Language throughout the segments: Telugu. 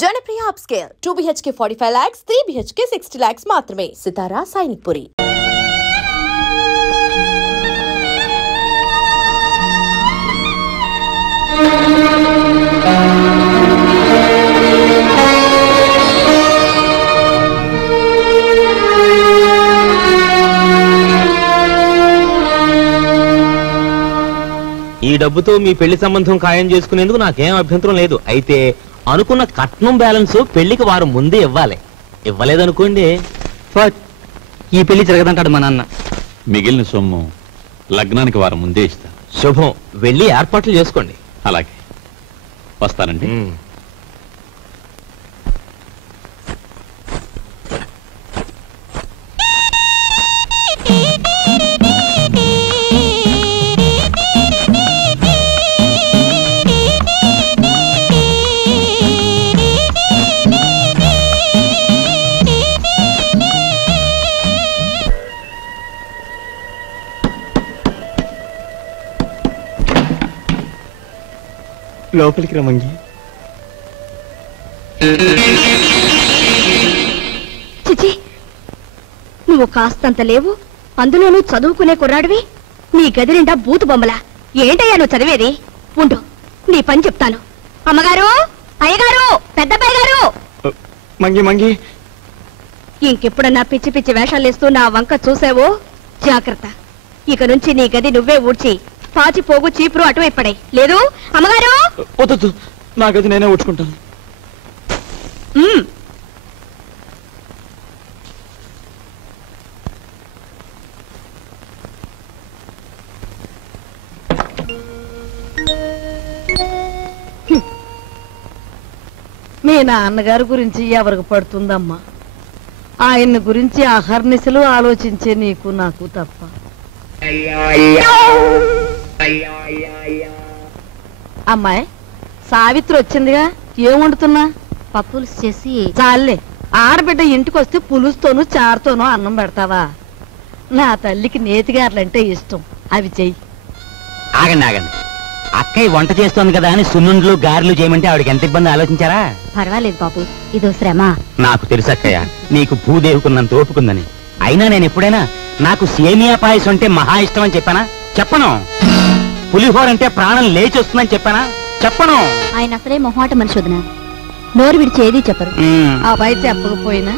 Janapriya upscale 2 BHK 45 lakhs, 3 BHK 60 lakhs మాత్రమే. సితారా సైనిక్పురి. ఈ డబ్బుతో మీ పెళ్లి సంబంధం ఖాయం చేసుకునేందుకు నాకేం అభ్యంతరం లేదు. అయితే అనుకున్న కట్నం బ్యాలెన్స్ పెళ్లికి వారం ముందే ఇవ్వాలి. ఇవ్వలేదనుకోండి ఈ పెళ్లి జరగదంటాడు మా నాన్న. మిగిలిన సొమ్ము లగ్నానికి వారం ముందే ఇస్తా. శుభం. వెళ్ళి ఏర్పాట్లు చేసుకోండి. అలాగే వస్తానండి. లోపలికి రమ్మంగి. చిచి, నువ్వు కాస్తంత లేవు, అందులోనూ చదువుకునే కుర్రాడివి. నీ గది నిండా బూతు బొమ్మలా. ఏంటయ్యా నువ్వు చదివేది? ఉండు, నీ పని చెప్తాను. అమ్మగారు, అయ్యగారు, పెద్దబ్బాయి గారు. మంగి మంగి, ఇంకెప్పుడన్నా పిచ్చి పిచ్చి వేషాలేస్తూ నా వంక చూసావో జాగ్రత్త. ఇక నుంచి నీ గది నువ్వే ఊడ్చి పాచి పోగు చీపురు అటువైపు పడే. లేదు అమ్మగారు? వద్దు, నా గది నేనే ఊడ్చుకుంటాను. మీ నాన్నగారి గురించి ఎవరికి పడుతుందమ్మా? ఆయన్ని గురించి అహర్నిశలు ఆలోచించే నీకు నాకు తప్ప. అమ్మాయి సావిత్రి వచ్చిందిగా, ఏం వండుతున్నా? పప్పులు చేసి చాలే, ఆడబిడ్డ ఇంటికి వస్తే పులుస్తోనూ చారుతోనూ అన్నం పెడతావా? నా తల్లికి నేతిగారులంటే ఇష్టం, అవి చెయ్యి. ఆగండి ఆగండి, అక్కయ్య వంట చేస్తోంది కదా అని సున్నుండ్లు గారెలు చేయమంటే ఆవిడకి ఎంత ఇబ్బంది ఆలోచించారా? పర్వాలేదు బాబు, ఇదో శ్రమ. నాకు తెలుసు అక్కయ్య, నీకు భూదేవుకున్నంత ఓపుకుందని. అయినా నేను ఎప్పుడైనా నాకు సేమియా పాయసం అంటే మహా ఇష్టం అని చెప్పానా? చెప్పను. పులిహోర అంటే ప్రాణం లేచి వస్తుందని చెప్పానా? చెప్పను. ఆయన అసలే మొహాట మనిషి వదిన, నోరు విడిచి ఏదీ చెప్పరు. అబ్బాయి చెప్పకపోయినా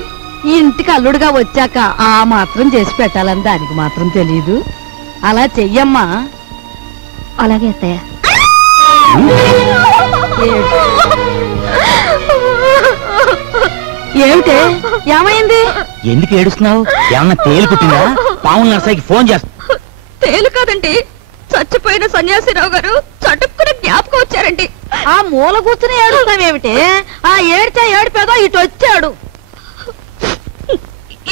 ఈ ఇంటికి అల్లుడుగా వచ్చాక ఆ మాత్రం చేసి పెట్టాలని దానికి మాత్రం తెలీదు. అలా చెయ్యమ్మా. అలాగే అత్తయ్య. ఏమిటే, ఏమైంది? ఎందుకు ఏడుస్తున్నావు? ఏమన్నా తేలు కుట్టిందా? పావులు నర్సాయికి ఫోన్ చేస్తా. తేలు కాదండి, చచ్చిపోయిన సన్యాసిరావు గారు చటుక్కున జ్ఞాపకం వచ్చారండి. ఆ మూల కూర్చుని ఏడుస్తావేమిటే? ఆ ఏడ్చా ఏడిపేదో ఇటు వచ్చాడు.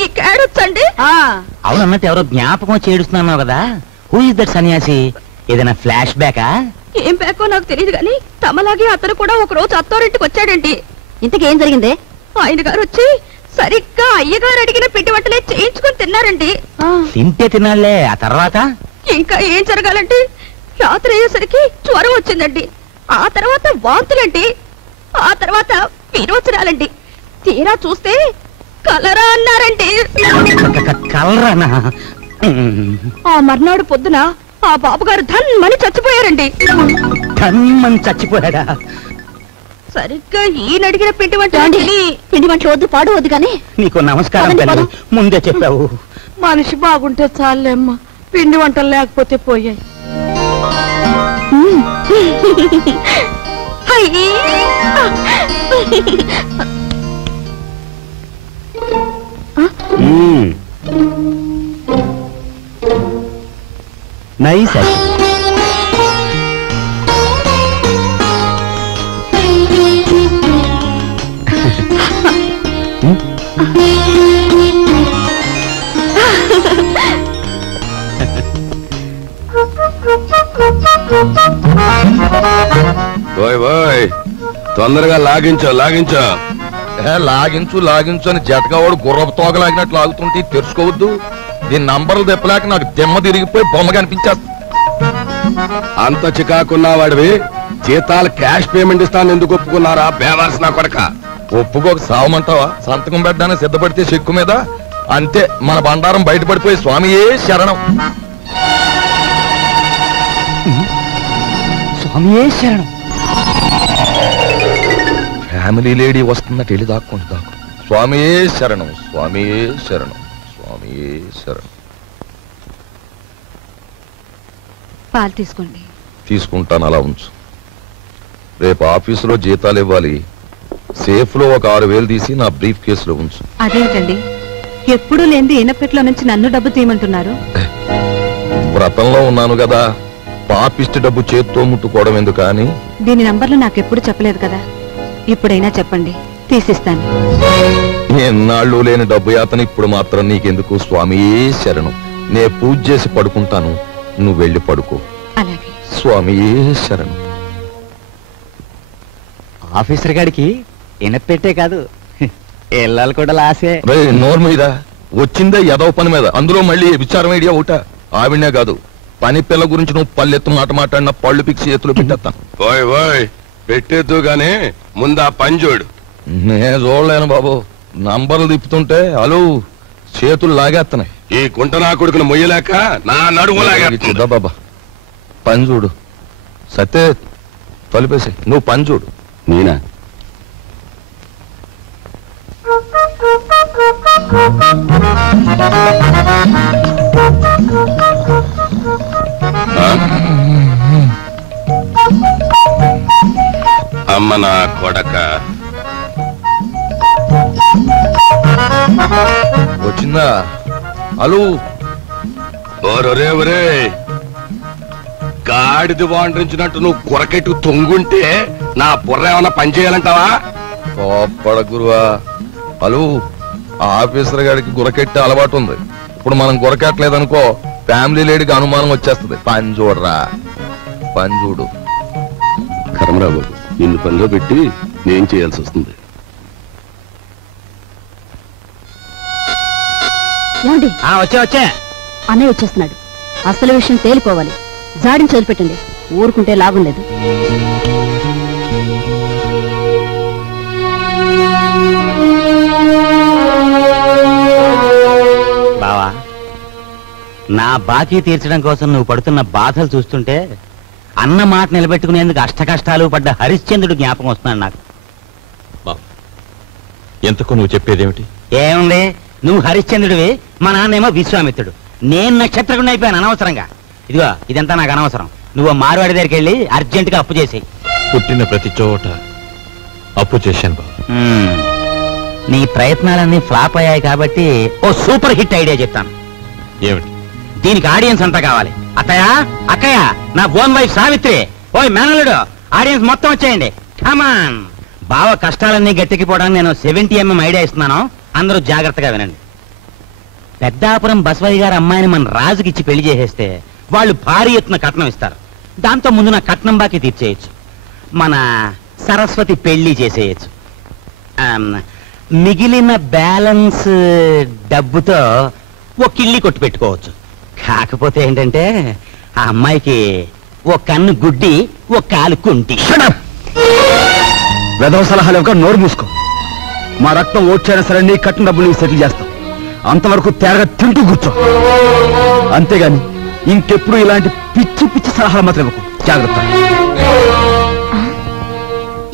ఈ కేడొచ్చండి. అవునన్నట్టు ఎవరో జ్ఞాపకం వచ్చి ఏడుస్తున్నావు కదా. హూ ఇస్ దట్ సన్యాసి? ఏదైనా ఫ్లాష్ బ్యాకా? ఏం బ్యాకో నాకు తెలియదు గాని తమలాగే అతను కూడా ఒక రోజు అత్తారింటికి వచ్చాడండి. ఇంతకేం జరిగిందే? ఆయన గారు వచ్చి సరిగ్గా అయ్యగారు అడిగిన పిండి వంటలే చేయించుకుని తిన్నారండి. తింటే తినాలే, ఆ తర్వాత ఇంకా ఏం జరగాలండి? రాత్రి అయ్యేసరికి జ్వరం వచ్చిందండి, ఆ తర్వాత వాంతులండి, ఆ తర్వాత విరోచనాలండి. తీరా చూస్తే కలరా అన్నారండి. కలరానా? ఆ మర్నాడు పొద్దున ఆ బాబుగారు ధన్మని చచ్చిపోయారండి. ధన్మని చచ్చిపోయాడా? సరిగ్గా ఈయన అడిగిన పిండి వంటలు వద్దు, పాడు వద్దు కానీ. నీకు నమస్కారం తల్లి, ముందే చెప్పావు. మనిషి బాగుంటే చాలేమ్మా, పిండి వంటలు లేకపోతే పోయాయి. నైస్. తొందరగా లాగించో లాగించో. లాగించు లాగించు అని జతకావాడు గుర్రపు తోగలాగినట్లు లాగుతుంటే తెరుచుకోవద్దు. దీని నంబర్లు తెప్పలేక నాకు దెమ్మ తిరిగిపోయి బొమ్మ కనిపించేస్తా. అంత చికాకున్నా వాడివి జీతాలు క్యాష్ పేమెంట్ ఇస్తాను ఎందుకు ఒప్పుకున్నారా బేవర్స్ నా కొడక? ఒప్పుకోక సావమంటావా? సంతకం పెట్టడానికి సిద్ధపడితే చెక్కు మీద అంతే మన బండారం బయటపడిపోయి స్వామియే శరణం. స్వామియే శరణం. ఫ్యామిలీ లేడీ వస్తుందట, వెళ్ళి దాక్కుంటు. స్వామియే శరణం, స్వామియే శరణం, స్వామియే శరణం. పాలు తీసుకోండి. తీసుకుంటాను, అలా ఉంచు. రేపు ఆఫీసులో జీతాలు ఇవ్వాలి. సేఫ్ లో ఒక 6,000 తీసి నా బ్రీఫ్ కేసులో ఉంచు. అదేంటండి ఎప్పుడూ లేని ఈనపెట్లో నుంచి నన్ను డబ్బు తీయమంటున్నారు? వ్రతంలో ఉన్నాను కదా, పాపిష్టి డబ్బు చేత్తో ముట్టుకోవడం ఎందుకు అని. దీని నంబర్లు నాకెప్పుడు చెప్పలేదు కదా, ఇప్పుడైనా చెప్పండి, తీసిస్తాను. ఎన్నాళ్ళు లేని డబ్బు యాతన ఇప్పుడు మాత్రం నీకెందుకు? స్వామియే శరణం. నే పూజ చేసి పడుకుంటాను, నువ్వు వెళ్ళి పడుకో. అలాగే. స్వామియే శరణం. ఆఫీసర్ గారికి ఎనపెట్టే కాదు, ఎల్లాలు కూడా లాసే. నోరు మీద వచ్చిందే ఎదవ పని మీద, అందులో మళ్ళీ విచారం ఐడియా ఒకట. ఆవిడనే కాదు, పని పిల్ల గురించి నువ్వు పల్లెత్తు మాట మాట్లాడిన పళ్ళు పిక్సి చేతులు పెట్టేస్తాను. పెట్టేద్దు గానీ ముందు ఆ పని చూడు. నేను చూడలేను బాబు, నంబర్లు తిప్పుతుంటే అలు చేతులు లాగేస్తున్నాయి. ఈ కుంట నా కొడుకును మొయ్యలేక నా నడుము లాగేస్తుందా బాబా. పని చూడు. సత్తే తలిపేసి నువ్వు పని చూడు. నేనా? అమ్మ నా కొడక వచ్చిందా? అలు ఒరే ఒరే, గాడిది వాండ్రించినట్టు నువ్వు కొరకెట్టు తొంగుంటే నా బుర్ర ఏమన్నా పని చేయాలంటావా? కోప్పడ గురువా. అలు ఆఫీసర్ గారికి గురకెట్టే అలవాటు ఉంది. ఇప్పుడు మనం గురకెట్టలేదనుకో ఫ్యామిలీ లేడీకి అనుమానం వచ్చేస్తుంది. పని చూడరా, పని చూడు. కర్మరావు, నిన్ను పనిలో పెట్టి నేను చేయాల్సి వస్తుంది. ఏమండి? వచ్చే అన్నయ్య వచ్చేస్తున్నాడు. అసలు విషయం తేలిపోవాలి. జాడిని చదివిపెట్టండి, ఊరుకుంటే లాభం లేదు. బావా, నా బాకీ తీర్చడం కోసం నువ్వు పడుతున్న బాధలు చూస్తుంటే అన్న మాట నిలబెట్టుకునేందుకు అష్టకష్టాలు పడ్డ హరిశ్చంద్రుడు జ్ఞాపకం వస్తున్నాడు నాకు. ఎంతకు నువ్వు చెప్పేదేమిటి? ఏముంది, నువ్వు హరిశ్చంద్రుడివి, మా నాన్నేమో విశ్వామిత్రుడు. నేను నక్షత్రకుండా అయిపోయాను అనవసరంగా. ఇదిగో ఇదంతా నాకు అనవసరం. నువ్వు మార్వాడి దగ్గరికి వెళ్ళి అర్జెంటుగా అప్పు చేసేయి. పుట్టిన ప్రతి చోట అప్పు చేశాను బాబు. నీ ప్రయత్నాలన్నీ ఫ్లాప్ అయ్యాయి కాబట్టి ఓ సూపర్ హిట్ ఐడియా చెప్తాను. ఏమిటి? దీనికి ఆడియన్స్ అంతా కావాలి. అత్తయ్య, అక్కయ్య, నా ఓన్ వైఫ్ సావిత్రి, ఓయ్ మేనలుడు, ఆడియన్స్ మొత్తం వచ్చేయండి. కమాన్. బావ కష్టాలన్నీ గట్టెక్కిపోవడానికి నేను 70mm ఐడియా ఇస్తున్నాను, అందరూ జాగ్రత్తగా వినండి. పెద్దాపురం బసవయ్య గారి అమ్మాయిని మన రాజుకిచ్చి పెళ్లి చేసేస్తే వాళ్ళు భారీ ఎత్తున కట్నం ఇస్తారు. దాంతో ముందు నా కట్నం బాకీ తీర్చేయచ్చు. మన సరస్వతి పెళ్లి చేసేయచ్చు. మిగిలిన బ్యాలెన్స్ డబ్బుతో ఓ కిళ్ళి కొట్టు పెట్టుకోవచ్చు. కాకపోతే ఏంటంటే ఆ అమ్మాయికి ఓ కన్ను గుడ్డి, ఓ కాలు కుంటి. వెధవ సలహాలు ఒక నోరు మూసుకో. మా రక్తం ఓడ్చైనా సరే నీ కట్టిన డబ్బులు నీకు సెటిల్ చేస్తాం. అంతవరకు తేరగా తింటూ కూర్చో. అంతేగాని ఇంకెప్పుడు ఇలాంటి పిచ్చి పిచ్చి సలహాలు మాత్రం ఇవ్వకు. జాగ్రత్త.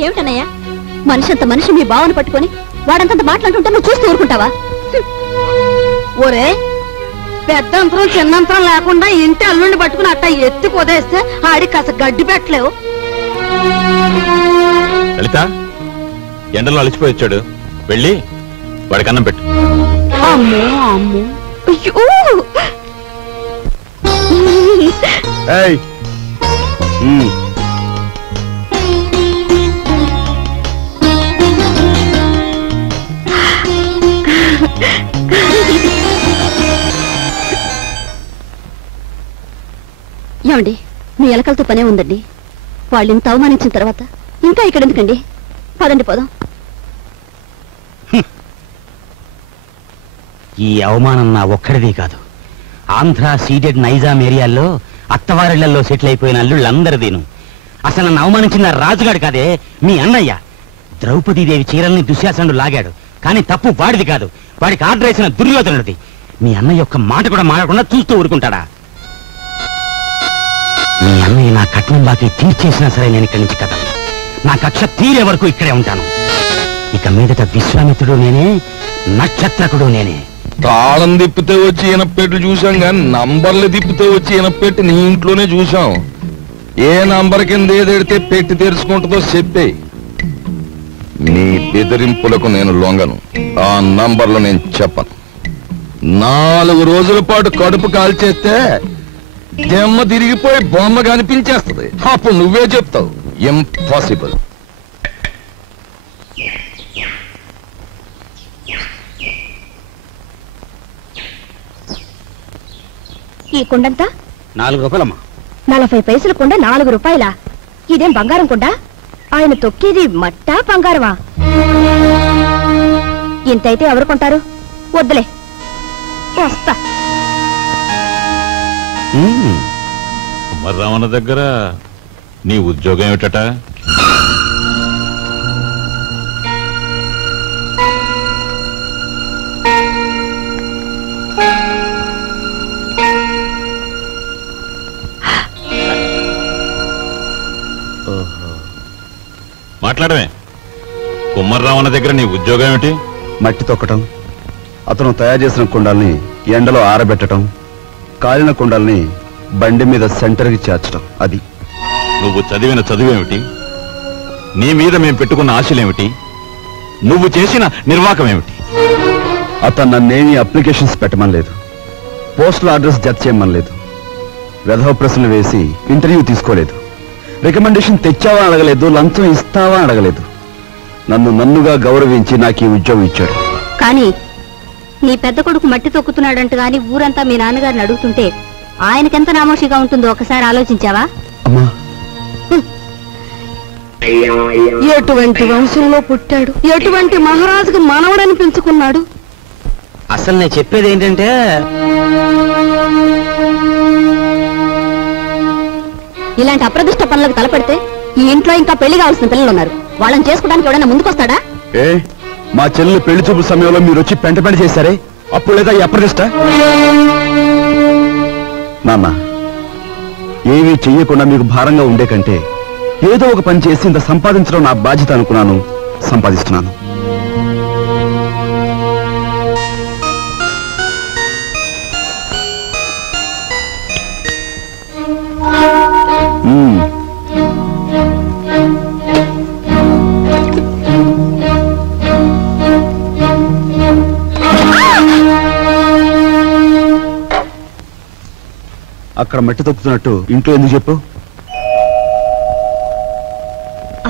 ఏమిటన్నయ్యా, మనిషి అంత మనిషి మీ బావను పట్టుకొని వాడంతంత మాట్లాడుతుంటే నువ్వు చూస్తూ ఊరుకుంటావా? ఒరే, పెద్దంతరం చిన్నంతరం లేకుండా ఇంటి అల్లుండి పట్టుకుని అట్ట ఎత్తి పొదేస్తే ఆడికి కాస్త గడ్డి పెట్టలేవు. లలిత, ఎండలో అలసిపోయి వచ్చాడు, వెళ్ళి వాడికి అన్నం పెట్టు. అమ్మో అమ్మో, అయ్యో. ఏయ్, ఏమండి, మీ ఎలకలతో పనే ఉందండి. వాళ్ళు ఇంత అవమానించిన తర్వాత ఇంకా ఇక్కడ ఎందుకండి? పదండి పోదాం. ఈ అవమానం నా ఒక్కడిది కాదు, ఆంధ్ర సీడెడ్ నైజాం ఏరియాల్లో అత్తవారిళ్లలో సెటిల్ అయిపోయిన అల్లుళ్ళందరిదీను. అసలు నన్ను అవమానించిన రాజుగాడు కాదే, మీ అన్నయ్య. ద్రౌపదీదేవి చీరల్ని దుశ్శాసనుడు లాగాడు, కానీ తప్పు వాడిది కాదు, వాడికి ఆర్డర్ వేసిన దుర్యోధనుడిది. మీ అన్నయ్య యొక్క మాట కూడా మారకుండా చూస్తూ ఊరుకుంటాడా? మీ అన్నయ్య నా కట్నం బాకీ తీర్చేసినా సరే నేను ఇక్కడి నుంచి కదలను. నా కక్ష తీరే వరకు ఇక్కడే ఉంటాను. ఇక మీదట విశ్వామిత్రుడు నేనే, నక్షత్రకుడు నేనే. తాళం తిప్పితే వచ్చి ఈనపెట్టు చూసాం కానీ నంబర్లు తిప్పితే వచ్చి ఈనపెట్టి నీ ఇంట్లోనే చూసాం. ఏ నంబర్ కింద ఏదెడితే పెట్టి తెరుచుకుంటుందో చెప్పే. నీ బెదిరింపులకు నేను లొంగను. ఆ నంబర్లు నేను చెప్పను. 4 రోజుల పాటు కడుపు కాల్చేస్తే దెమ్మ తిరిగిపోయి బొమ్మ కనిపించేస్తుంది. అప్పుడు నువ్వే చెప్తావు ఇంపాసిబుల్. ఈ కుండంతా 4 రూపాయలమ్మా. 40 పైసలు కుండ 4 రూపాయలా? ఇదేం బంగారం కుండ? ఆయన తొక్కేది మట్టా బంగారమా? ఇంతైతే ఎవరు కొంటారు? వద్దులే, వస్తా. కుమారరామన్న దగ్గర నీ ఉద్యోగం ఏమిటట? మాట్లాడమే. కుమారరామన్న దగ్గర నీ ఉద్యోగం ఏమిటి? మట్టి తొక్కటం, అతను తయారు చేసిన కుండాల్ని ఎండలో ఆరబెట్టడం, కాలిన కుండాల్ని బండి మీద సెంటర్కి చేర్చడం. అది. నువ్వు చదివిన చదువేమిటి? నీ మీద మేము పెట్టుకున్న ఆశలేమిటి? నువ్వు చేసిన నిర్వాకం ఏమిటి? అతను నన్నేమీ అప్లికేషన్స్ పెట్టమని లేదు, పోస్టల్ అడ్రస్ జత చేయమని లేదు, వెధవ ప్రశ్నలు వేసి ఇంటర్వ్యూ తీసుకోలేదు, రికమెండేషన్ తెచ్చావా అడగలేదు, లంచం ఇస్తావా అడగలేదు. నన్నుగా గౌరవించి నాకు ఈ ఉద్యోగం ఇచ్చాడు. కానీ నీ పెద్ద కొడుకు మట్టి తొక్కుతున్నాడంట గాని ఊరంతా మీ నాన్నగారిని అడుగుతుంటే ఆయనకెంత నామోషిగా ఉంటుందో ఒకసారి ఆలోచించావా? అమ్మా, ఎటువంటి వంశంలో పుట్టాడు, ఎటువంటి మహారాజుకు మనవడని పెంచుకున్నాడు. అసలు నేను చెప్పేది ఏంటంటే, ఇలాంటి అప్రదిష్ట పనులకు తలపెడితే ఈ ఇంట్లో ఇంకా పెళ్లి కావాల్సిన పిల్లలు ఉన్నారు. వాళ్ళని చేసుకోవడానికి ఎవడైనా ముందుకొస్తాడా? ఏ మా చెల్లెలు పెళ్లి చూపు సమయంలో మీరు వచ్చి పెంట చేశారే, అప్పుడు లేదా ఈ అప్రదిష్ట? నాన్న, ఏమీ చెయ్యకుండా మీకు భారంగా ఉండే కంటే ఏదో ఒక పని చేసి ఇంత సంపాదించడం నా బాధ్యత అనుకున్నాను, సంపాదిస్తున్నాను. అక్కడ మట్టి తొక్కుతున్నట్టు ఇంట్లో ఎందుకు చెప్పు?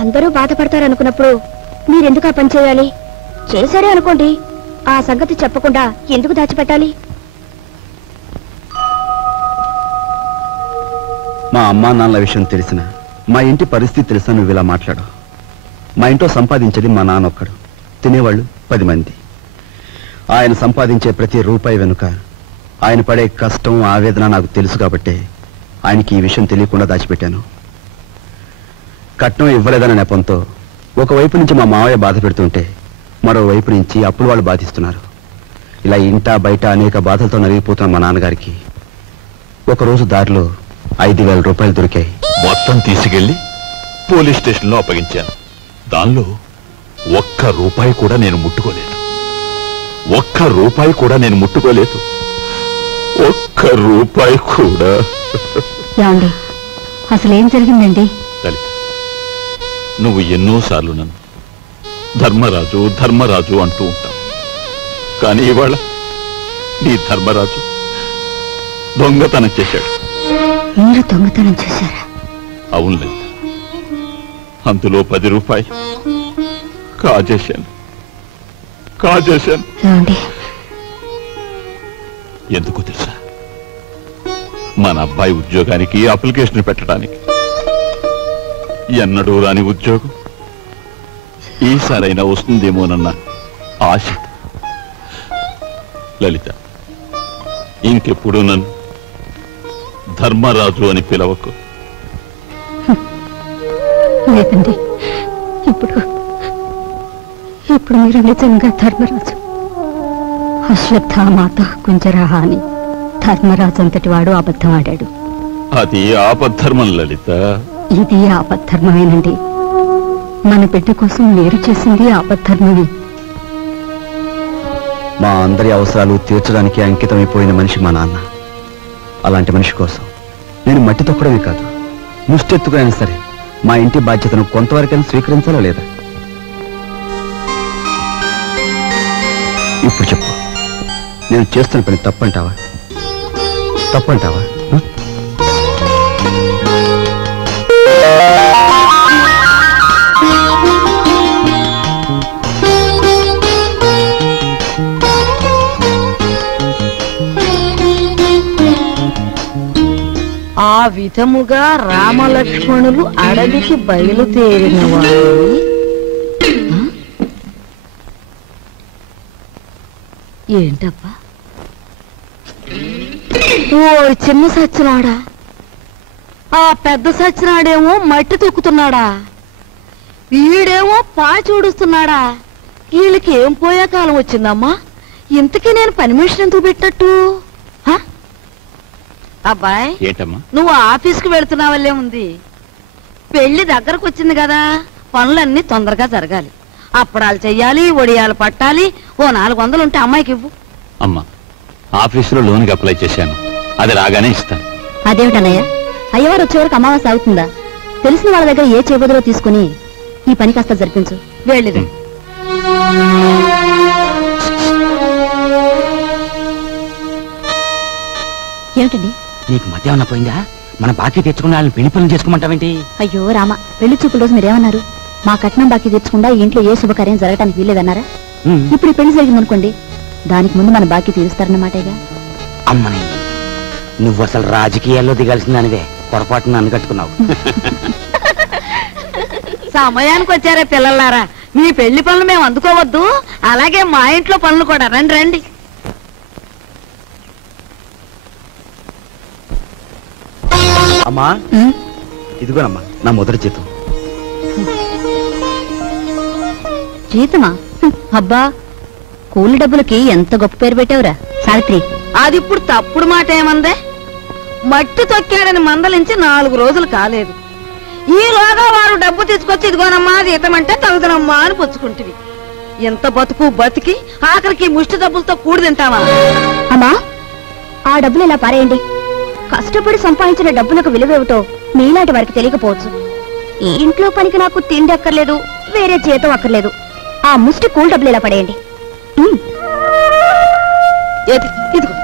అందరూ బాధపడతారనుకున్నప్పుడు మీరెందుకు ఆ పని చేయాలి? చేశారే అనుకోండి, ఆ సంగతి చెప్పకుండా ఎందుకు దాచిపెట్టాలి? మా అమ్మా నాన్నల విషయం తెలిసిన, మా ఇంటి పరిస్థితి తెలిసిన నువ్వు ఇలా మాట్లాడు. మా ఇంట్లో సంపాదించేది మా నాన్న ఒక్కడు, తినేవాళ్ళు 10 మంది. ఆయన సంపాదించే ప్రతి రూపాయి వెనుక ఆయన పడే కష్టం, ఆవేదన నాకు తెలుసు కాబట్టే ఆయనకి ఈ విషయం తెలియకుండా దాచిపెట్టాను. కట్నం ఇవ్వలేదన్న నెపంతో ఒకవైపు నుంచి మా మావయ్య బాధ పెడుతుంటే మరోవైపు నుంచి అప్పులు వాళ్ళు బాధిస్తున్నారు. ఇలా ఇంటా బయట అనేక బాధలతో నలిగిపోతున్న మా నాన్నగారికి ఒకరోజు దారిలో 5,000 రూపాయలు దొరికాయి. మొత్తం తీసుకెళ్లి పోలీస్ స్టేషన్లో అప్పగించాను. దానిలో ₹1 కూడా నేను ముట్టుకోలేదు. ₹1 కూడా నేను ముట్టుకోలేదు. ₹1 కూడా. ఏమండి, అసలేం జరిగిందండి? లలిత, నువ్వు ఎన్నోసార్లు నన్ను ధర్మరాజు ధర్మరాజు అంటూ ఉంటావు. కానీ ఇవాళ నీ ధర్మరాజు దొంగతనం చేశాడు. మీరు దొంగతనం చేశారా? అవును లలిత, అందులో ₹10 కాజేశాను. ఏమండి, ఎందుకు తెలుసా? మన అబ్బాయి ఉద్యోగానికి అప్లికేషన్ పెట్టడానికి. ఎన్నడూ రాని ఉద్యోగం ఈసారైనా వస్తుందేమోనన్న ఆశ. లలిత, ఇంకెప్పుడు నన్ను ధర్మరాజు అని పిలవకు. లేదండి, ఇప్పుడు ఇప్పుడు మీరు నిజంగా ధర్మరాజు. అశ్వత్థామాత కుంజరహ అని ధర్మరాజు అంతటి వాడు అబద్ధం ఆడాడు. అది ఆపద్ధర్మం లలిత. ఇది ఆపద్ధర్మమేనండి. మన బిడ్డ కోసం మీరు చేసింది ఆపద్ధర్మమే. మా అందరి అవసరాలు తీర్చడానికి అంకితమైపోయిన మనిషి మా నాన్న. అలాంటి మనిషి కోసం నేను మట్టి తొక్కడమే కాదు, ముష్టెత్తుకునైనా సరే మా ఇంటి బాధ్యతను కొంతవరకైనా స్వీకరించాలా లేదా? ఇప్పుడు చెప్పు, నేను చేస్తున్న పని తప్పంటావా? తప్పంటావా? ఆ విధముగా రామలక్ష్మణులు అడవికి బయలుదేరిన వారు ఏంటబ్బా? ఓ చిన్న సచ్చినాడా, ఆ పెద్ద సచ్చినాడేమో మట్టి తొక్కుతున్నాడా, వీడేమో పాచూడుస్తున్నాడా. వీళ్ళకి ఏం పోయే కాలం వచ్చిందమ్మా? ఇంతకీ నేను పని మనిషిని ఎందుకు పెట్టట్టు? అబ్బాయి, ఏంటమ్మా? నువ్వు ఆఫీస్కి వెళుతున్నావల్లే ఉంది. పెళ్లి దగ్గరకు వచ్చింది కదా, పనులన్నీ తొందరగా జరగాలి. అప్పడాలు చెయ్యాలి, ఒడియాలు పట్టాలి. ఓ 400 ఉంటే అమ్మాయికి ఇవ్వు. అమ్మా, ఆఫీసులో లోన్కి అప్లై చేశాను, అది రాగానే ఇస్తాను. అదేమిటన్నయ్య, అయ్యవారు వచ్చే వరకు అమావాస్య అవుతుందా? తెలిసిన వాళ్ళ దగ్గర ఏ చేబదులో తీసుకుని ఈ పని కాస్త జరిపించు. వెళ్ళిదు. ఏమిటండి? నీకు మధ్యాహ్నం పోయిందా? మన బాకీ తెచ్చుకున్న వాళ్ళని పెళ్లి పనులు చేసుకోమంటావేంటి? అయ్యో రామ, పెళ్లి చూపుల రోజు మీరేమన్నారు? మా కట్నం బాకీ తెచ్చకుండా ఈ ఇంట్లో ఏ శుభకార్యం జరగటానికి వీల్లేదన్నారా? ఇప్పుడు ఈ పెళ్లి జరిగిందనుకోండి, దానికి ముందు మన బాకీ తీరుస్తారన్నమాటేగా. అమ్మని, నువ్వు అసలు రాజకీయాల్లో దిగాల్సిందానివే, పొరపాటున నన్ను కట్టుకున్నావు. సమయానికి వచ్చారే పిల్లలారా, మీ పెళ్లి పనులు మేము అందుకోవద్దు. అలాగే మా ఇంట్లో పనులు కూడా. రండి రండి. అమ్మా, ఇదిగోనమ్మా నా మొదటి జీతం. జీతమా? అబ్బా, కూలి డబ్బులకి ఎంత గొప్ప పేరు పెట్టావురా సావిత్రి. అది ఇప్పుడు తప్పుడు మాట ఏమందే? మట్టి తొక్కాడని మందలించి 4 రోజులు కాలేదు. ఈలోగా వారు డబ్బు తీసుకొచ్చి ఇదిగోనమ్మా జీతం అంటే తగుదనమ్మా అని పుచ్చుకుంటివి. ఎంత బతుకు బతికి ఆఖరికి ముష్టి డబ్బులతో కూడి తింటావా? అమ్మా, ఆ డబ్బులు ఇలా పారేయండి. కష్టపడి సంపాదించిన డబ్బులకు విలువేమిటో మీలాంటి వారికి తెలియకపోవచ్చు. ఈ ఇంట్లో పనికి నాకు తిండి అక్కర్లేదు, వేరే జీతం అక్కర్లేదు. ఆ ముష్టి కూల్ డబ్బులు ఇలా పడేయండి. ఇదిగో.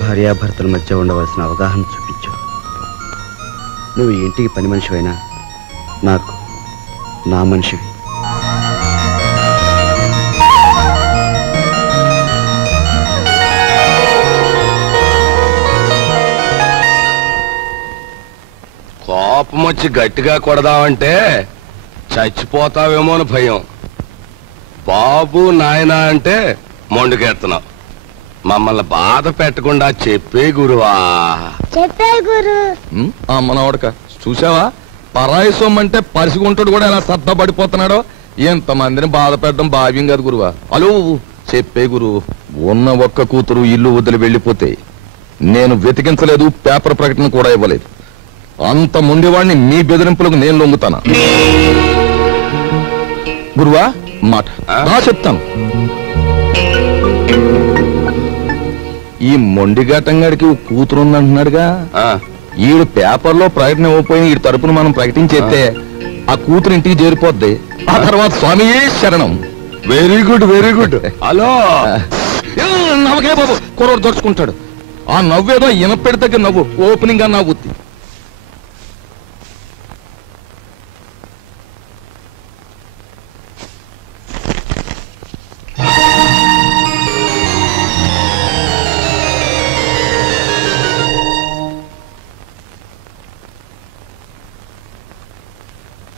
భార్యాభర్తల మధ్య ఉండవలసిన అవగాహన చూపించు. నువ్వు ఈ ఇంటికి పని మనిషివైనా నాకు నా మనిషివి. కోపం వచ్చి గట్టిగా కొడదామంటే చచ్చిపోతావేమో అని భయం. బాబు నాయనా అంటే మొండుకెత్తున్నావు. మమ్మల్ని బాధ పెట్టకుండా చెప్పే గురువా. చెప్పే గురు. అమ్మనవడక చూసావా, పరాయి సొమ్మంటే పరిసిగుంటాడు కూడా ఎలా సర్దపడిపోతున్నాడో. ఎంతమందిని బాధ పెట్టడం భావ్యం కాదు గురువా. అలో చెప్పే గురు, ఉన్న ఒక్క కూతురు ఇల్లు వదిలి వెళ్ళిపోతే నేను వెతికించలేదు, పేపర్ ప్రకటన కూడా ఇవ్వలేదు. అంత ముందేవాడిని మీ బెదిరింపులకు నేను లొంగుతానా? గురువా మాట నా చెప్తాను. ఈ మొండిఘాటంగాడికి కూతురుందంటున్నాడుగా, ఈడు పేపర్లో ప్రకటన ఇవ్వకపోయిన ఈ తరపున మనం ప్రకటించేస్తే ఆ కూతురు ఇంటికి చేరిపోద్ది. ఆ తర్వాత స్వామియే శరణం. Very good very good. Hello నవ్వకే బాబు, కుర్రోడు దొరుచుకుంటాడు. ఆ నవ్వేదో ఇనపెడి దగ్గర నవ్వు, ఓపెనింగ్ గా నవ్వుద్ది.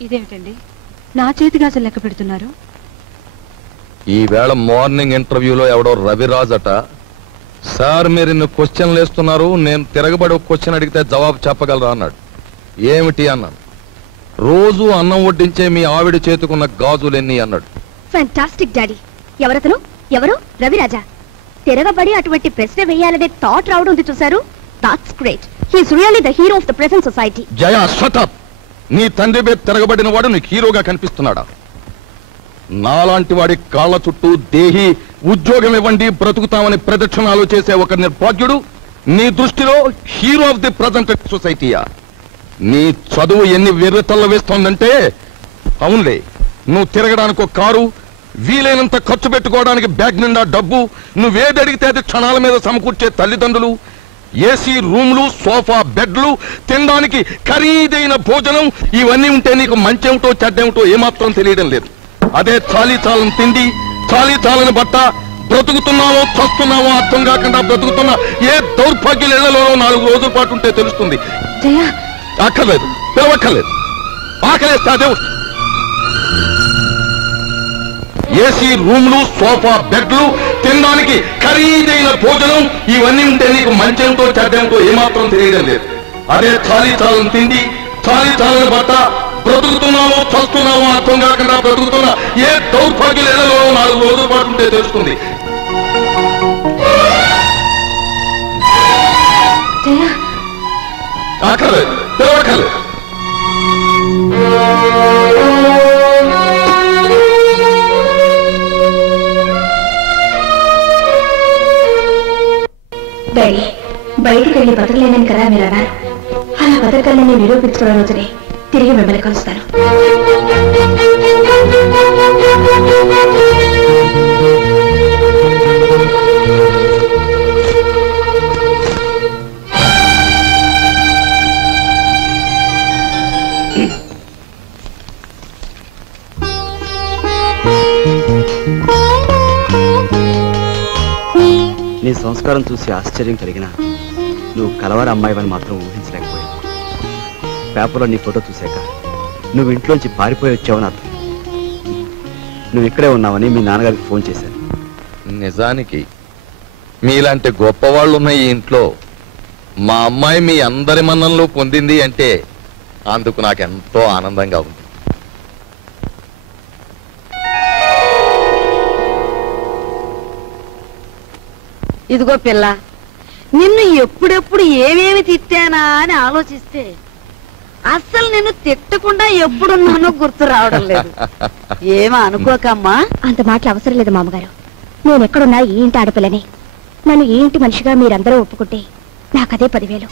ఇదేమిటండి నా చేతి గాజులు లెక్క పెడుతున్నారు? ఈవేళ మార్నింగ్ ఇంటర్వ్యూలో ఎవడో రవిరాజ్ అట, సార్ మీరు ఇన్ని క్వశ్చన్లు వేస్తున్నారు, నేను తిరగబడి ఒక క్వశ్చన్ అడిగితే జవాబు చెప్పగలరా అన్నాడు. ఏమిటి అన్నాను. రోజు అన్నం వడ్డించే మీ ఆవిడ చేతుకున్న గాజులెన్ని అన్నాడు. Fantastic daddy. ఎవరతను? ఎవరు? రవిరాజా. తిరగబడి అటువంటి ప్రశ్న వేయాలనే థాట్ రావడం ఉంది చూసారు. That's great. He is really the hero of the present society. Jaya shut up. నీ తండ్రి మీద తిరగబడిన వాడు నీకు హీరోగా కనిపిస్తున్నాడా? నాలాంటి వాడి కాళ్ళ చుట్టూ దేహి ఉద్యోగం ఇవ్వండి బ్రతుకుతామని ప్రదక్షిణాలు చేసే ఒక నిర్భాగ్యుడు నీ దృష్టిలో హీరో ఆఫ్ ది ప్రజెంట్ సొసైటీయా? నీ చదువు ఎన్ని వెర్రితల్ల వేస్తోందంటే, అవునులే, నువ్వు తిరగడానికి ఒక కారు, వీలైనంత ఖర్చు పెట్టుకోవడానికి బ్యాగ్ నిండా డబ్బు, నువ్వేది అడిగితే అది క్షణాల మీద సమకూర్చే తల్లిదండ్రులు, ఏసీ రూమ్లు, సోఫా బెడ్లు, తినడానికి ఖరీదైన భోజనం, ఇవన్నీ ఉంటే నీకు మంచేమిటో చెడ్డేమిటో ఏమాత్రం తెలియడం లేదు. అదే చాలీ చాలని తిండి, చాలీ చాలని బట్ట, బ్రతుకుతున్నావో చస్తున్నావో అర్థం కాకుండా బ్రతుకుతున్న ఏ దౌర్భాగ్యులలో 4 రోజుల పాటు ఉంటే తెలుస్తుంది. అక్కర్లేదు, పిలవక్కర్లేదు. ఆకలేస్తే అదే వస్తుంది. ఏసీ రూమ్లు, సోఫా బెడ్లు, తినడానికి ఖరీదైన భోజనం, ఇవన్నీ ఉంటే నీకు మంచేమిటో చెడ్డేమిటో ఏమాత్రం తెలియడం లేదు. అదే చాలీ చాలని తిండి, చాలీ చాలని బట్ట, బ్రతుకుతున్నావో చస్తున్నావో అర్థం కాకుండా బ్రతుకుతున్న ఏ దౌర్భాగ్యులలో 4 రోజుల పాటు ఉంటే తెలుస్తుంది. ఆకలేదు, పిలవక్కర్లేదు. డాడీ, బయటికి వెళ్ళి బతకలేనని కదా మీరు అన్నారు. అలా బతకాలని నిరూపించుకున్న రోజునే తిరిగి మిమ్మల్ని కలుస్తాను. నీ సంస్కారం చూసి ఆశ్చర్యం కలిగినా నువ్వు కలవారి అమ్మాయివని మాత్రం ఊహించలేకపోయావు. పేపర్లో నీ ఫోటో చూశాక నువ్వు ఇంట్లోంచి పారిపోయి వచ్చావని అర్థం. నువ్వు ఇక్కడే ఉన్నావని మీ నాన్నగారికి ఫోన్ చేశాను. నిజానికి మీలాంటి గొప్పవాళ్ళు ఉన్న ఈ ఇంట్లో మా అమ్మాయి మీ అందరి మన్ననలు పొందింది అంటే అందుకు నాకెంతో ఆనందంగా ఉంది. ఇదిగో పిల్ల, నిన్ను ఎప్పుడెప్పుడు ఏమేమి తిట్టానా అని ఆలోచిస్తే అస్సలు నిన్ను తిట్టకుండా ఎప్పుడున్నానో గుర్తు రావడం లేదు. ఏమో అనుకోకమ్మా. అంత మాటలు అవసరం లేదు మామగారు. నేను ఎక్కడున్నా ఈ ఇంటి ఆడపిల్లని. నన్ను ఈ ఇంటి మనిషిగా మీరందరూ ఒప్పుకుంటే నాకదే 10,000.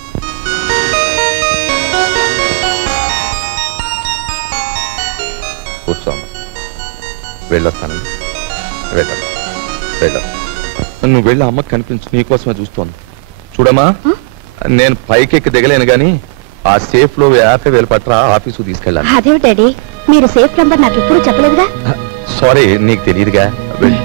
కూర్చోమ్మా, వెళ్ళొస్తానండి. వెళ్ళాలి, వెళ్ళాలి. నువ్వు వెళ్ళి అమ్మకి కనిపించు, నీకోసమే చూస్తోంది. చూడమ్మా, నేను పైకెక్కి దిగలేను గాని ఆ సేఫ్ లో 50,000 పట్రా ఆఫీసు తీసుకెళ్ళాలి. అదే డాడీ, మీరు సేఫ్ నంబర్ నాకు ఎప్పుడు చెప్పలేదుగా. సారీ, నీకు తెలియదుగా. వెళ్ళి